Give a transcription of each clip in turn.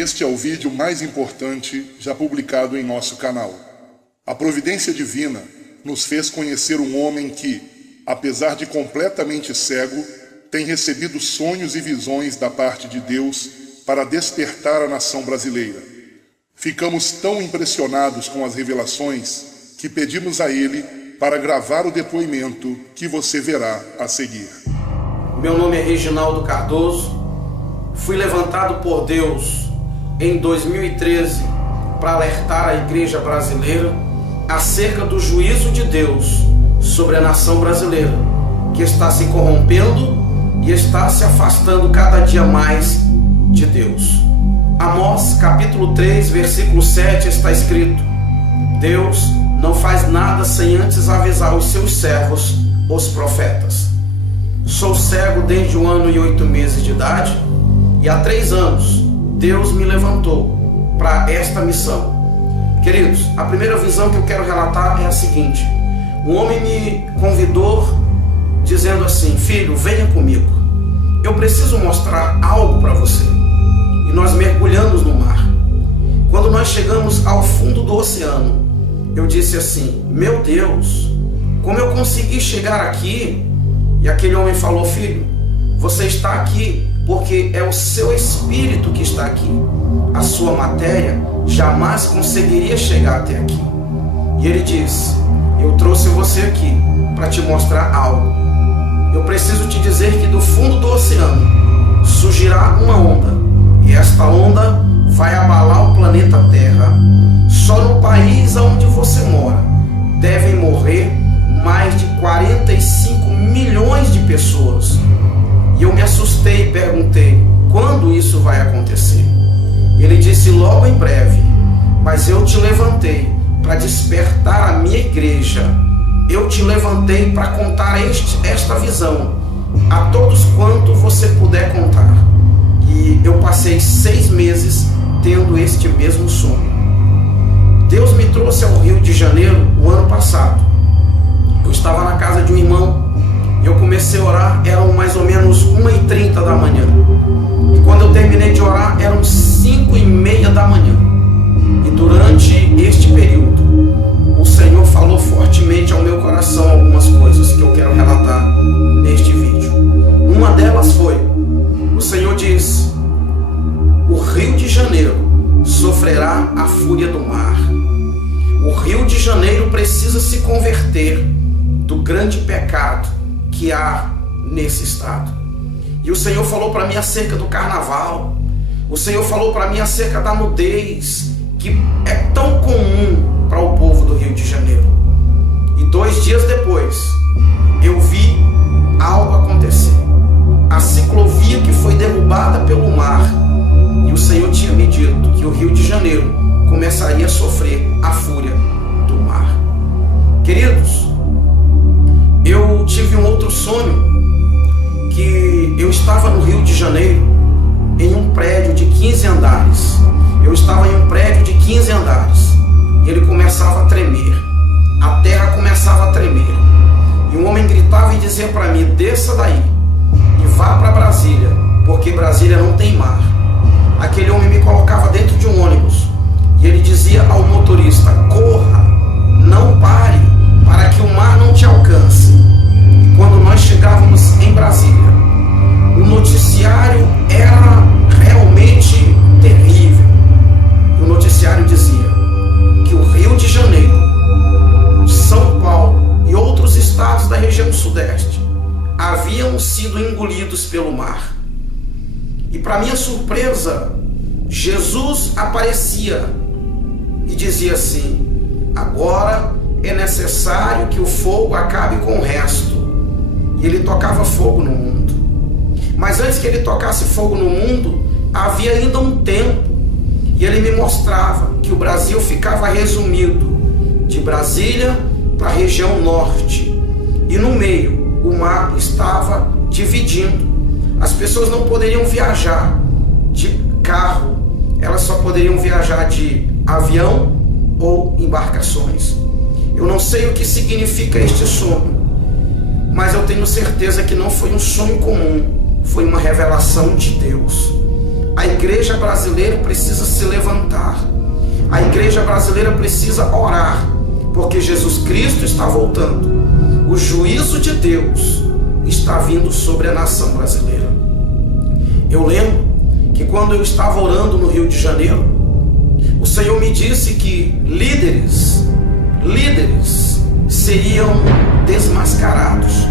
Este é o vídeo mais importante já publicado em nosso canal. A providência divina nos fez conhecer um homem que, apesar de completamente cego, tem recebido sonhos e visões da parte de Deus para despertar a nação brasileira. Ficamos tão impressionados com as revelações que pedimos a ele para gravar o depoimento que você verá a seguir. Meu nome é Reginaldo Cardoso. Fui levantado por Deus em 2013 para alertar a igreja brasileira acerca do juízo de Deus sobre a nação brasileira, que está se corrompendo e está se afastando cada dia mais de Deus. Amós capítulo 3, versículo 7 está escrito: Deus não faz nada sem antes avisar os seus servos, os profetas. Sou cego desde 1 ano e 8 meses de idade, e há 3 anos Deus me levantou para esta missão. Queridos, a primeira visão que eu quero relatar é a seguinte: um homem me convidou dizendo assim: filho, venha comigo, eu preciso mostrar algo para você. E nós mergulhamos no mar. Quando nós chegamos ao fundo do oceano, eu disse assim: meu Deus, como eu consegui chegar aqui? E aquele homem falou: filho, você está aqui porque é o seu espírito que está aqui. A sua matéria jamais conseguiria chegar até aqui. E ele disse: eu trouxe você aqui para te mostrar algo. Eu preciso te dizer que do fundo do oceano surgirá uma onda, e esta onda vai abalar o planeta Terra. Só no país onde você mora devem morrer mais de 45 milhões de pessoas. E eu me assustei e perguntei: quando isso vai acontecer? Ele disse: logo em breve. Mas eu te levantei para despertar a minha igreja. Eu te levantei para contar esta visão a todos quanto você puder contar. E eu passei 6 meses tendo este mesmo sonho. Deus me trouxe ao Rio de Janeiro o ano passado. Eu estava na casa de um irmão e eu comecei a orar, eram mais ou menos 1h30 da manhã. E quando eu terminei de orar, eram 5h30 da manhã. E durante este período, o Senhor falou fortemente ao meu coração algumas coisas que eu quero relatar neste vídeo. Uma delas foi: o Senhor diz, o Rio de Janeiro sofrerá a fúria do mar. O Rio de Janeiro precisa se converter do grande pecado que há nesse estado. E o Senhor falou para mim acerca do carnaval. O Senhor falou para mim acerca da nudez, que é tão comum para o povo do Rio de Janeiro. E 2 dias depois, eu vi algo acontecer. A ciclovia que foi derrubada pelo mar. E o Senhor tinha me dito que o Rio de Janeiro começaria a sofrer a fúria do mar. Queridos, eu tive um outro sonho, que eu estava no Rio de Janeiro, em um prédio de 15 andares. Eu estava em um prédio de 15 andares, e ele começava a tremer. A terra começava a tremer. E um homem gritava e dizia para mim: desça daí e vá para Brasília, porque Brasília não tem mar. Aquele homem me colocava dentro de um ônibus, e ele dizia ao motorista: corra, não pare, para que o mar não te alcance. E quando nós chegávamos em Brasília, o noticiário era realmente terrível. O noticiário dizia que o Rio de Janeiro, São Paulo e outros estados da região sudeste haviam sido engolidos pelo mar. E para minha surpresa, Jesus aparecia e dizia assim: agora é necessário que o fogo acabe com o resto. E ele tocava fogo no mundo. Mas antes que ele tocasse fogo no mundo, havia ainda um tempo. E ele me mostrava que o Brasil ficava resumido de Brasília para a região norte. E no meio, o mar estava dividindo. As pessoas não poderiam viajar de carro, elas só poderiam viajar de avião ou embarcações. Eu não sei o que significa este sonho, mas eu tenho certeza que não foi um sonho comum, foi uma revelação de Deus. A igreja brasileira precisa se levantar. A igreja brasileira precisa orar, porque Jesus Cristo está voltando. O juízo de Deus está vindo sobre a nação brasileira. Eu lembro que quando eu estava orando no Rio de Janeiro, o Senhor me disse que líderes seriam desmascarados.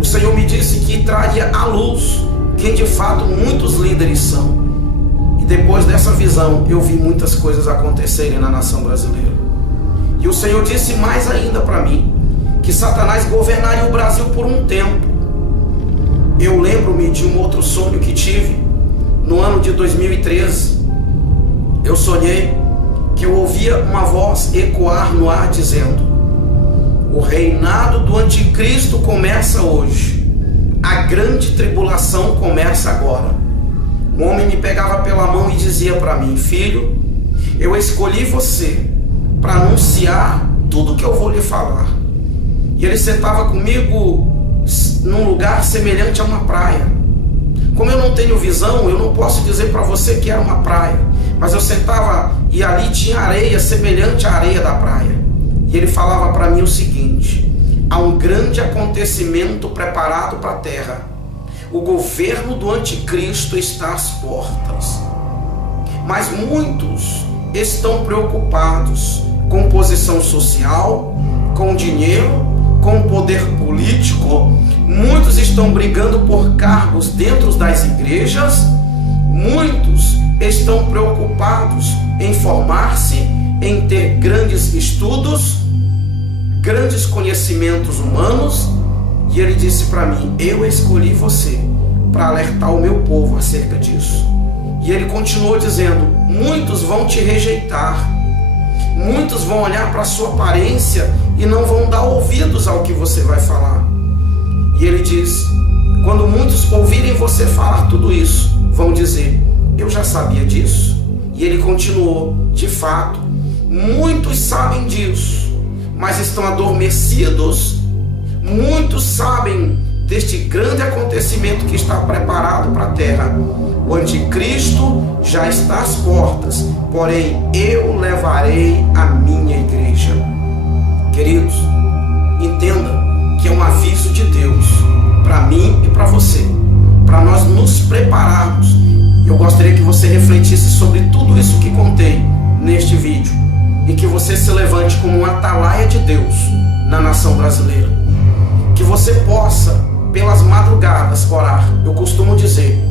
O Senhor me disse que traria à luz quem de fato muitos líderes são. E depois dessa visão, eu vi muitas coisas acontecerem na nação brasileira. E o Senhor disse mais ainda para mim, que Satanás governaria o Brasil por um tempo. Eu lembro-me de um outro sonho que tive no ano de 2013. Eu sonhei que eu ouvia uma voz ecoar no ar dizendo: o reinado do anticristo começa hoje. A grande tribulação começa agora. Um homem me pegava pela mão e dizia para mim: filho, eu escolhi você para anunciar tudo que eu vou lhe falar. E ele sentava comigo num lugar semelhante a uma praia. Como eu não tenho visão, eu não posso dizer para você que era uma praia, mas eu sentava e ali tinha areia semelhante à areia da praia. E ele falava para mim o seguinte: há um grande acontecimento preparado para a terra. O governo do anticristo está às portas. Mas muitos estão preocupados com posição social, com dinheiro, com poder político. Muitos estão brigando por cargos dentro das igrejas. Muitos estão preocupados em formar-se, em ter grandes estudos, grandes conhecimentos humanos. E ele disse para mim: eu escolhi você para alertar o meu povo acerca disso. E ele continuou dizendo: muitos vão te rejeitar, muitos vão olhar para a sua aparência e não vão dar ouvidos ao que você vai falar. E ele diz: quando muitos ouvirem você falar tudo isso, vão dizer: eu já sabia disso. E ele continuou: de fato, muitos sabem disso, mas estão adormecidos. Muitos sabem deste grande acontecimento que está preparado para a terra. O anticristo já está às portas, porém eu levarei a minha igreja. Queridos, entenda que é um aviso de Deus para mim e para você, para nós nos prepararmos. Eu gostaria que você refletisse sobre tudo isso que contei neste vídeo e que você se levante como um atalaia de Deus na nação brasileira. Que você possa, pelas madrugadas, orar. Eu costumo dizer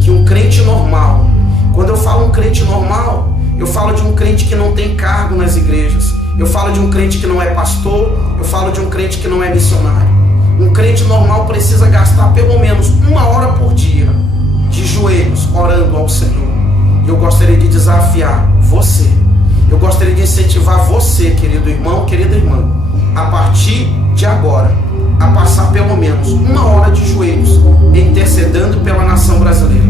que um crente normal, quando eu falo um crente normal, eu falo de um crente que não tem cargo nas igrejas, eu falo de um crente que não é pastor, eu falo de um crente que não é missionário. Um crente normal precisa gastar pelo menos 1 hora por dia de joelhos orando ao Senhor. Eu gostaria de desafiar você, eu gostaria de incentivar você, querido irmão, querida irmã, a partir de agora, a passar pelo menos 1 hora de joelhos, intercedendo pela nação brasileira,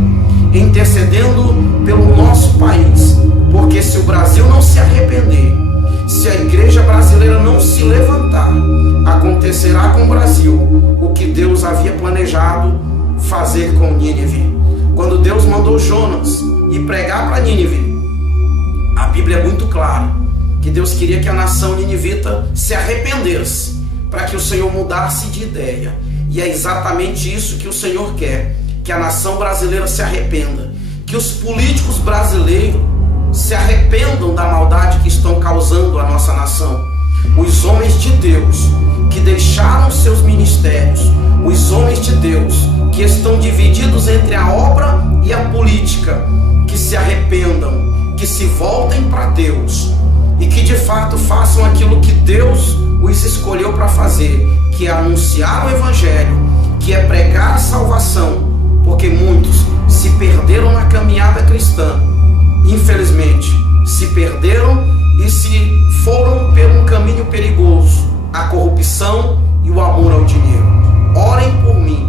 intercedendo pelo nosso país, porque se o Brasil não se arrepender, se a igreja brasileira não se levantar, acontecerá com o Brasil o que Deus havia planejado fazer com Nínive. Quando Deus mandou Jonas ir pregar para Nínive, a Bíblia é muito clara que Deus queria que a nação ninivita se arrependesse, para que o Senhor mudasse de ideia. E é exatamente isso que o Senhor quer, que a nação brasileira se arrependa, que os políticos brasileiros se arrependam da maldade que estão causando à nossa nação. Os homens de Deus que deixaram seus ministérios, os homens de Deus que estão divididos entre a obra e a política, que se arrependam, que se voltem para Deus e que de fato façam aquilo que Deus os escolheu para fazer, que é anunciar o Evangelho, que é pregar a salvação, porque muitos se perderam na caminhada cristã, infelizmente se perderam e se foram por um caminho perigoso, a corrupção e o amor ao dinheiro. Orem por mim,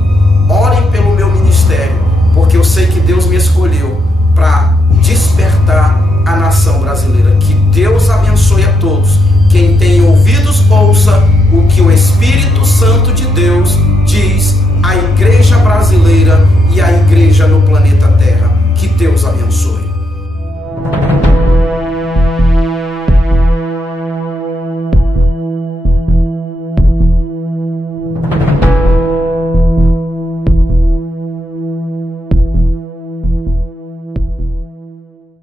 orem pelo meu ministério, porque eu sei que Deus me escolheu para despertar a nação brasileira. Que Deus abençoe a todos. Quem tem ouvidos, ouça o que o Espírito Santo de Deus diz à igreja brasileira e à igreja no planeta Terra. Que Deus Deus abençoe.